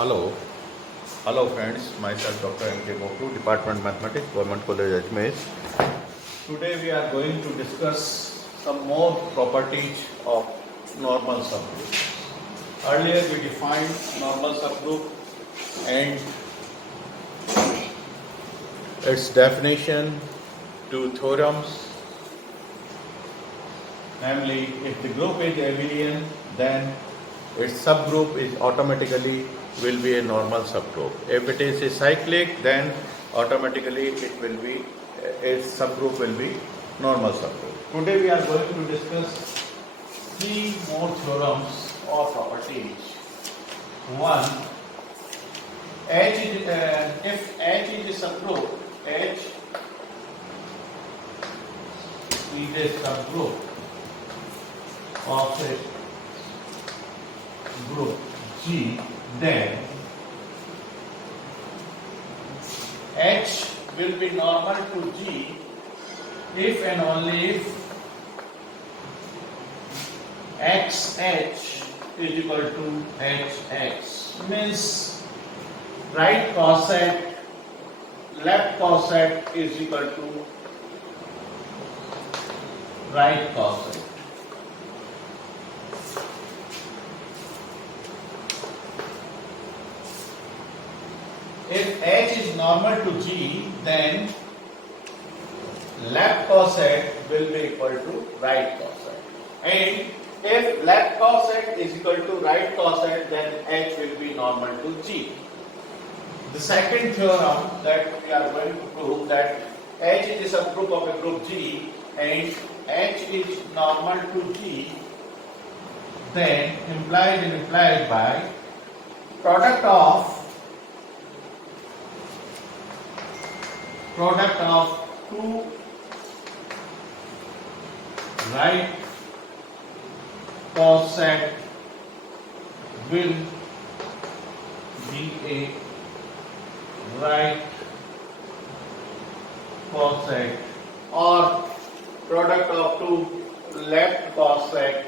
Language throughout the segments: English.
Hello, hello friends. Myself Dr. M.K. Gokru, Department Mathematics, Government College Ajmer. Today we are going to discuss some more properties of normal subgroup. Earlier we defined normal subgroup and its definition, two theorems. Namely, if the group is abelian, then its subgroup is automatically will be a normal subgroup. If it is a cyclic, then automatically it will be its subgroup will be normal subgroup. Today we are going to discuss three more theorems or properties. One, if H is a subgroup, H is a subgroup of a group G, then H will be normal to G if and only if XH is equal to HX. Means right coset, left coset is equal to right coset. If H is normal to G, then left coset will be equal to right coset. And if left coset is equal to right coset, then H will be normal to G. The second theorem that we are going to prove that H is a subgroup of a group G and H is normal to G, then implied and implied by product of two right coset will be a right coset, or product of two left coset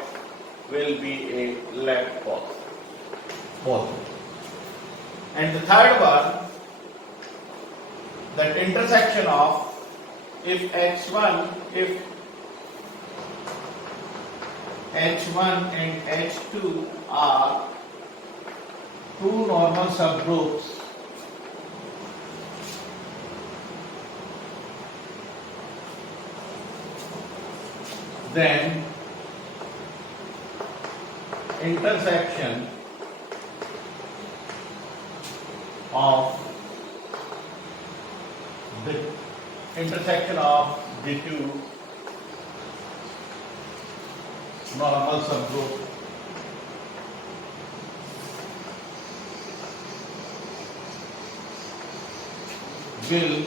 will be a left coset. Both. And the third one, that intersection of if H1 and H2 are two normal subgroups, then intersection of the two normal subgroup will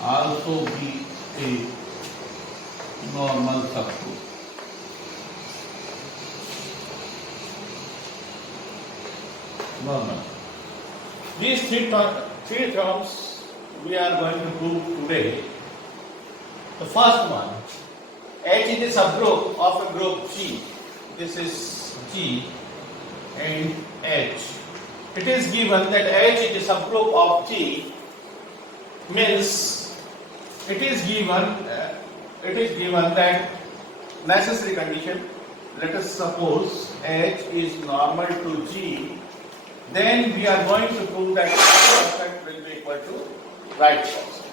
also be a normal subgroup. Normal. These three terms we are going to prove today. The first one, H is a subgroup of a group G. This is G and H. It is given that H is a subgroup of G, means it is given that necessary condition. Let us suppose H is normal to G, then we are going to prove that left coset will be equal to right coset.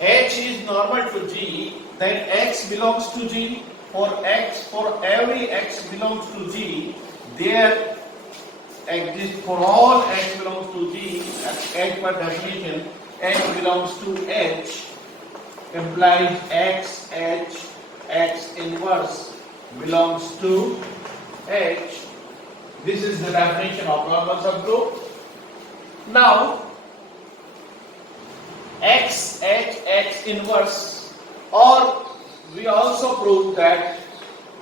H is normal to G, then X belongs to G. For every X belongs to G, there exists for all X belongs to G, H per definition, X belongs to H, implies X inverse belongs to H. This is the definition of normal subgroup. Now, X inverse, or we also prove that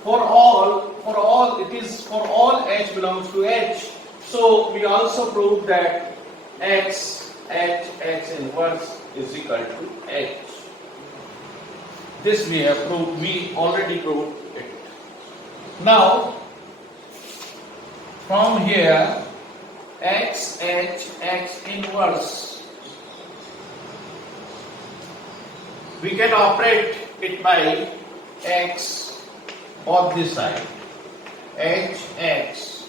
for all it is for all H belongs to H. So we also prove that X inverse is equal to H. This we have proved, we already proved it. Now, from here x h x inverse, we can operate it by x on this side, h x.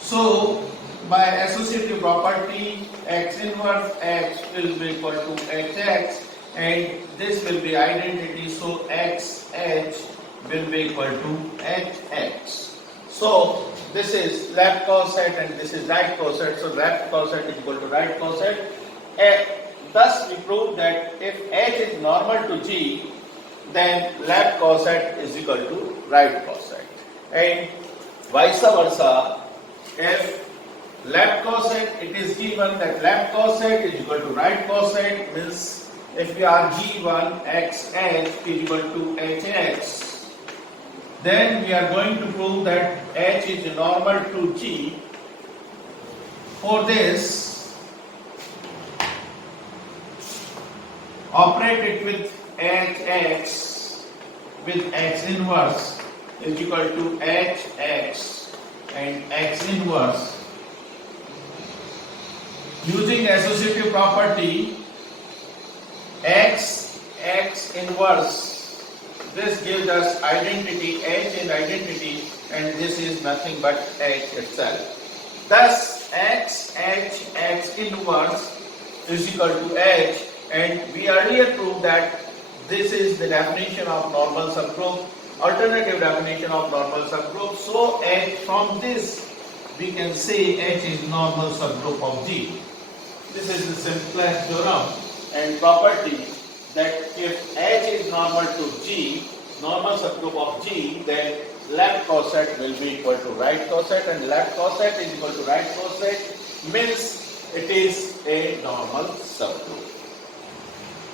So by associative property, x inverse x will be equal to hx, and this will be identity, so x h will be equal to hx. So this is left coset and this is right coset, so left coset is equal to right coset. Thus we prove that if h is normal to g, then left coset is equal to right coset, and vice versa. If left coset, it is given that left coset is equal to right coset, means if we are given x h is equal to hx, then we are going to prove that h is normal to g. For this, operate it with hx with x inverse is equal to hx and x inverse. Using associative property, x inverse, this gives us identity, h is identity, and this is nothing but h itself. Thus x inverse is equal to h, and we earlier proved that this is the definition of normal subgroup, alternative definition of normal subgroup. So from this we can say h is normal subgroup of G. This is the simplest theorem and property, that if h is normal to G, normal subgroup of G, then left coset will be equal to right coset, and left coset is equal to right coset, means it is a normal subgroup.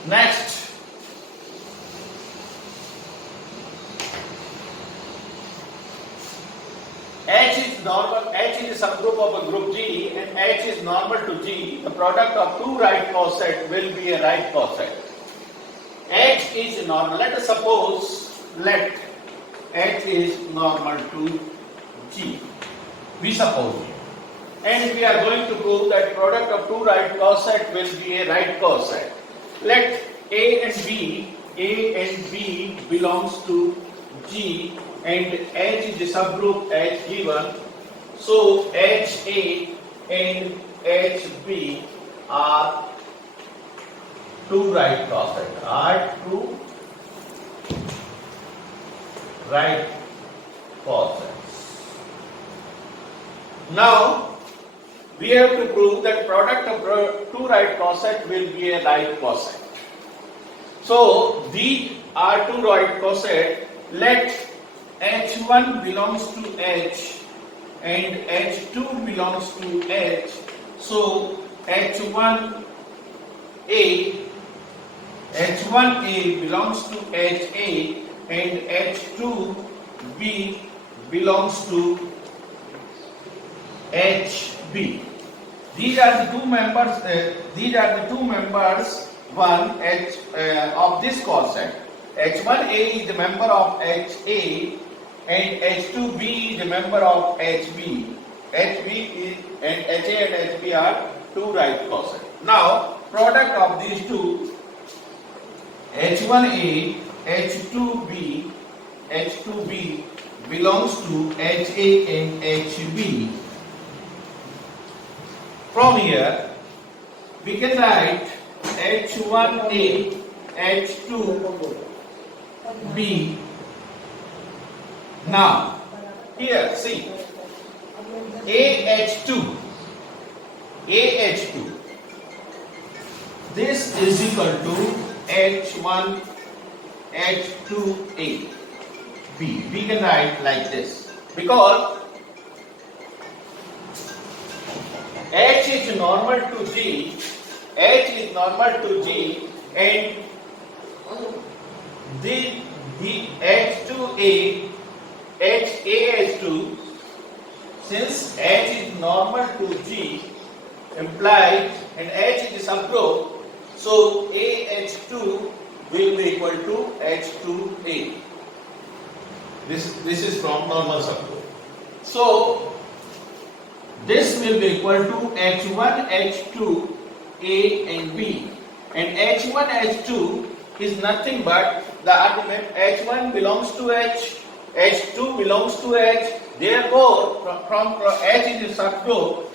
Next, H is normal, H is a subgroup of a group G, and H is normal to G. The product of two right coset will be a right coset. H is normal. Let us suppose let H is normal to G. We suppose, and we are going to prove that product of two right coset will be a right coset. Let A and B belongs to G, and H is the subgroup H given. So HA and HB are two right coset. Are two right cosets. Now we have to prove that product of two right coset will be a right coset. So these are two right coset. Let H1 belongs to H and H2 belongs to H. So H1A belongs to HA and H2B belongs to HB. These are the two members. One H of this coset. H1A is the member of HA and H2B is the member of HB. HB is, and HA and HB are two right cosets. Now, product of these two, H1A, H2B belongs to HA and HB. From here, we can write H1A, H2B. Now, here, see, AH2, this is equal to H1, H2A, B. We can write like this, because H is normal to G, and the H2A, HAH2, since H is normal to G, implies, and H is a subgroup, so AH2 will be equal to H2A. This is from normal subgroup. So This will be equal to H1, H2, A and B. And H1, H2 is nothing but the argument H1 belongs to H, H2 belongs to H. Therefore, from H is a subgroup.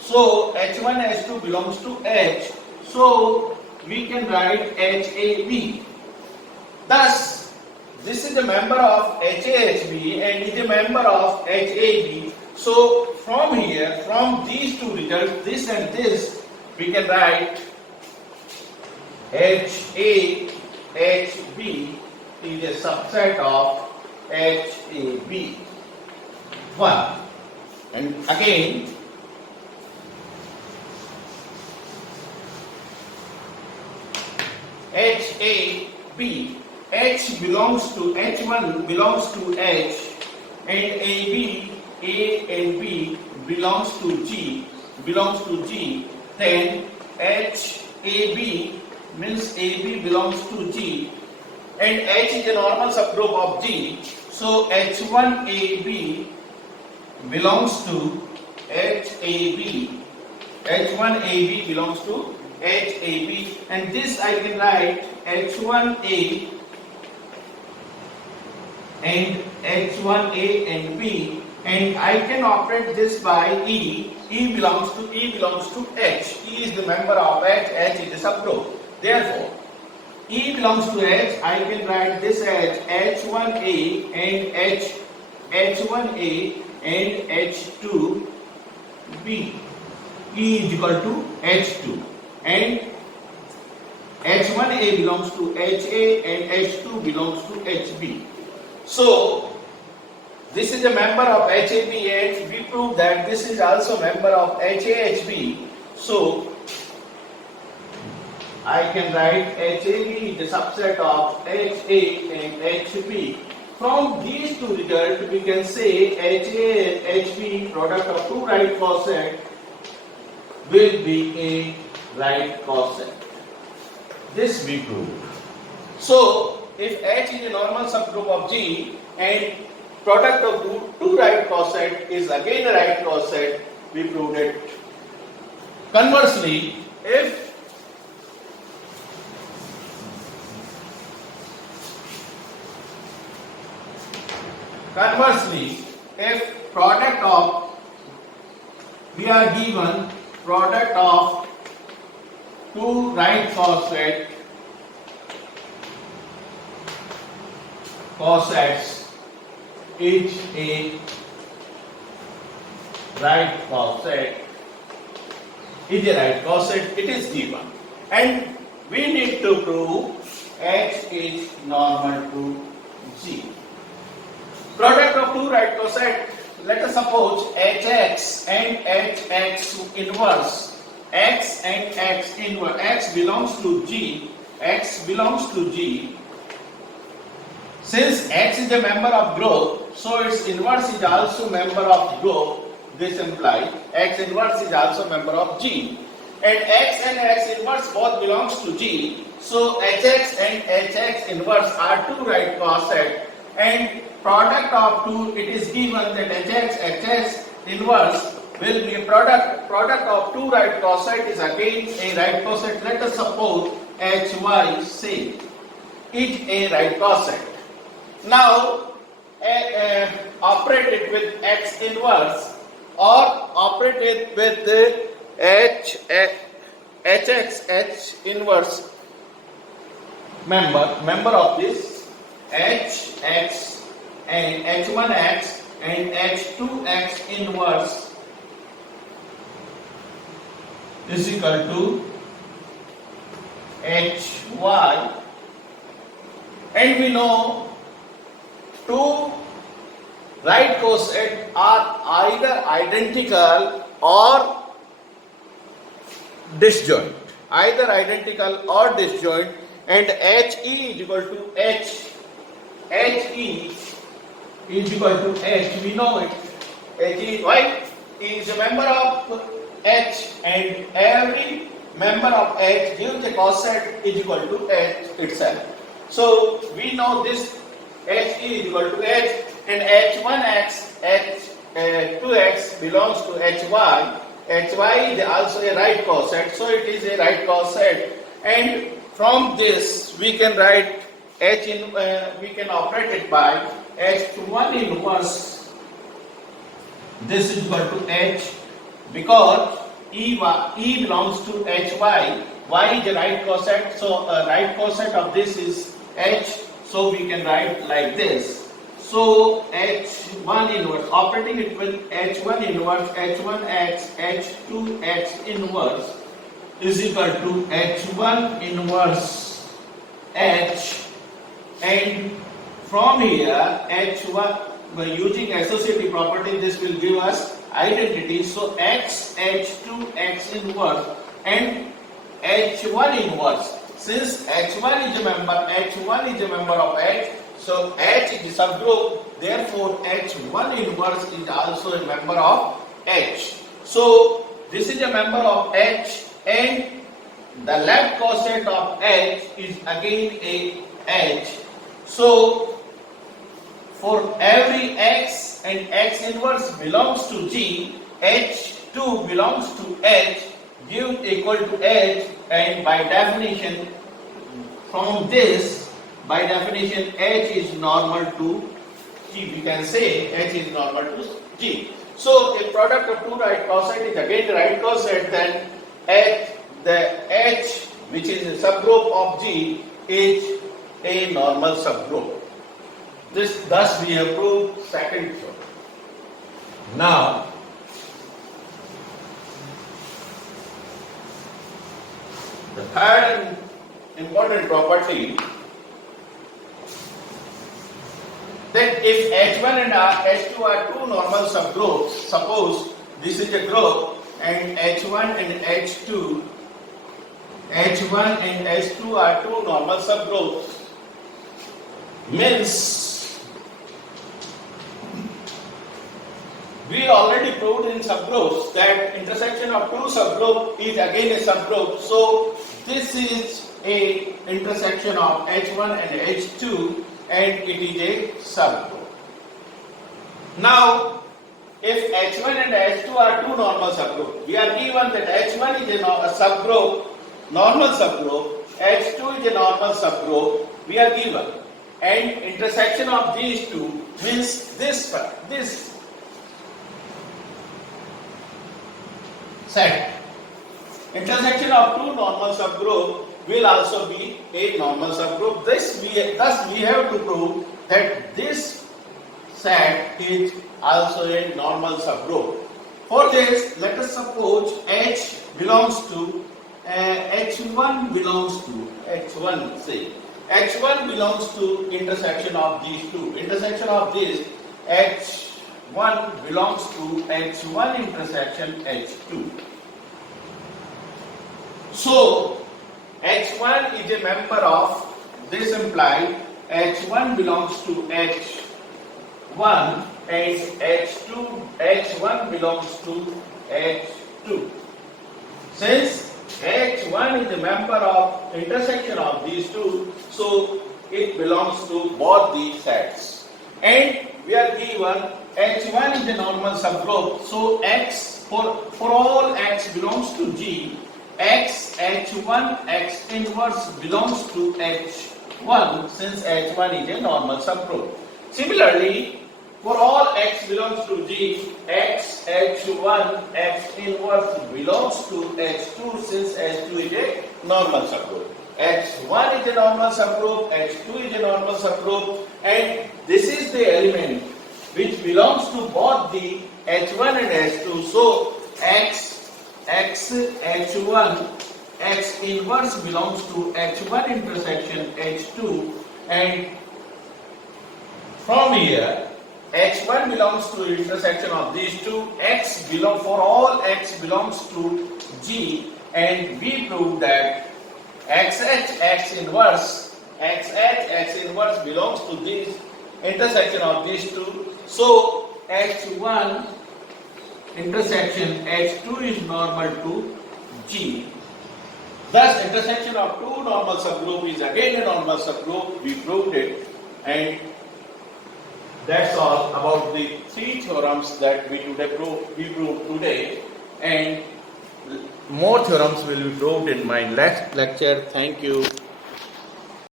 So H1, H2 belongs to H. So we can write HAB. Thus, this is a member of HAHB and is a member of HAB. So from here, from these two results, this and this, we can write HAHB is a subset of HAB. 1. And again, HAB, H belongs to H1 belongs to H, and AB, A and B belongs to G, then HAB means AB belongs to G, and H is a normal subgroup of G, so H1AB belongs to HAB, H1AB belongs to HAB, and this I can write H1A and H1A and B, and I can operate this by E. E belongs to H. E is the member of H. H is the subgroup. Therefore, E belongs to H. I can write this as H1A and H1A and H2B. E is equal to H2, and H1A belongs to HA and H2 belongs to HB. So this is a member of HAB and we prove that this is also a member of HAHB. So I can write HAB is a subset of HA and HB. From these two results we can say HAHB product of two right coset will be a right coset. This we prove. So if H is a normal subgroup of G and product of two right coset is again a right coset, we proved it. Conversely, if product of, we are given product of two right cosets is a right coset, it is given, and we need to prove H is normal to G. Product of two right coset, let us suppose HX and HX inverse, X and X inverse, X belongs to G, Since X is a member of group, so its inverse is also member of group. This implies X inverse is also member of G. And X and X inverse both belongs to G. So HX and HX inverse are two right coset. And product of two, it is given that HX inverse will be a product of two right coset is again a right coset. Let us suppose HY say is a right coset. Now operate it with X inverse or operate it with the HX H inverse member of this HX and H1X and H2X inverse is equal to HY, and we know two right coset are either identical or disjoint, and HE is equal to H. HE is equal to H. We know it. HE, right? Is a member of H, and every member of H gives a coset is equal to H itself. So we know this HE is equal to H, and H1X 2x belongs to hy. Hy is also a right coset, so it is a right coset, and from this we can write we can operate it by h1 inverse. This is equal to h, because e belongs to hy. Y is a right coset, so right coset of this is h, so we can write like this. So h1 inverse, operating it with h1 inverse, h1x, h2x inverse is equal to h1 inverse h, and from here h1, by using associative property, this will give us identity. So x, h2, x inverse, and h1 inverse. Since h1 is a member of h, so h is a subgroup, therefore h1 inverse is also a member of h. So this is a member of h, and the left coset of h is again a h. So for every x and x inverse belongs to G, h2 belongs to h, give equal to h, and by definition, from this, by definition, h is normal to G. We can say h is normal to G. So a product of two right coset is again the right coset, then the h, which is a subgroup of G, is a normal subgroup. Thus we have proved second theorem. Now, the third important property, that if h1 and h2 are two normal subgroups, suppose this is a group and h1 and h2 are two normal subgroups, means we already proved in subgroups that intersection of two subgroups is again a subgroup. So this is a intersection of h1 and h2, and it is a subgroup. Now, if h1 and h2 are two normal subgroups, we are given that h1 is a subgroup, normal subgroup, h2 is a normal subgroup, we are given, and intersection of these two means this set. Intersection of two normal subgroup will also be a normal subgroup. Thus we have to prove that this set is also a normal subgroup. For this, let us suppose h belongs to h1 belongs to h1. Say h1 belongs to intersection of these two. Intersection of this h1 belongs to h1 intersection h2. So h1 is a member of this, implied h1 belongs to h1 and h1 belongs to h2. Since h1 is a member of intersection of these two, so it belongs to both these sets. And we are given h1 is a normal subgroup, so x for all x belongs to G, h1 x inverse belongs to h1, since h1 is a normal subgroup. Similarly, for all x belongs to G, h1 x inverse belongs to h2, since h2 is a normal subgroup. h1 is a normal subgroup, h2 is a normal subgroup, and this is the element which belongs to both the h1 and h2. So h1 x inverse belongs to h1 intersection h2, and from here h1 belongs to intersection of these two. For all x belongs to G, and we prove that xh x inverse belongs to this intersection of these two. So h1 intersection h2 is normal to G. Thus, intersection of two normal subgroup is again a normal subgroup. We proved it, and That's all about the three theorems that we proved today, and more theorems will be proved in my next lecture. Thank you.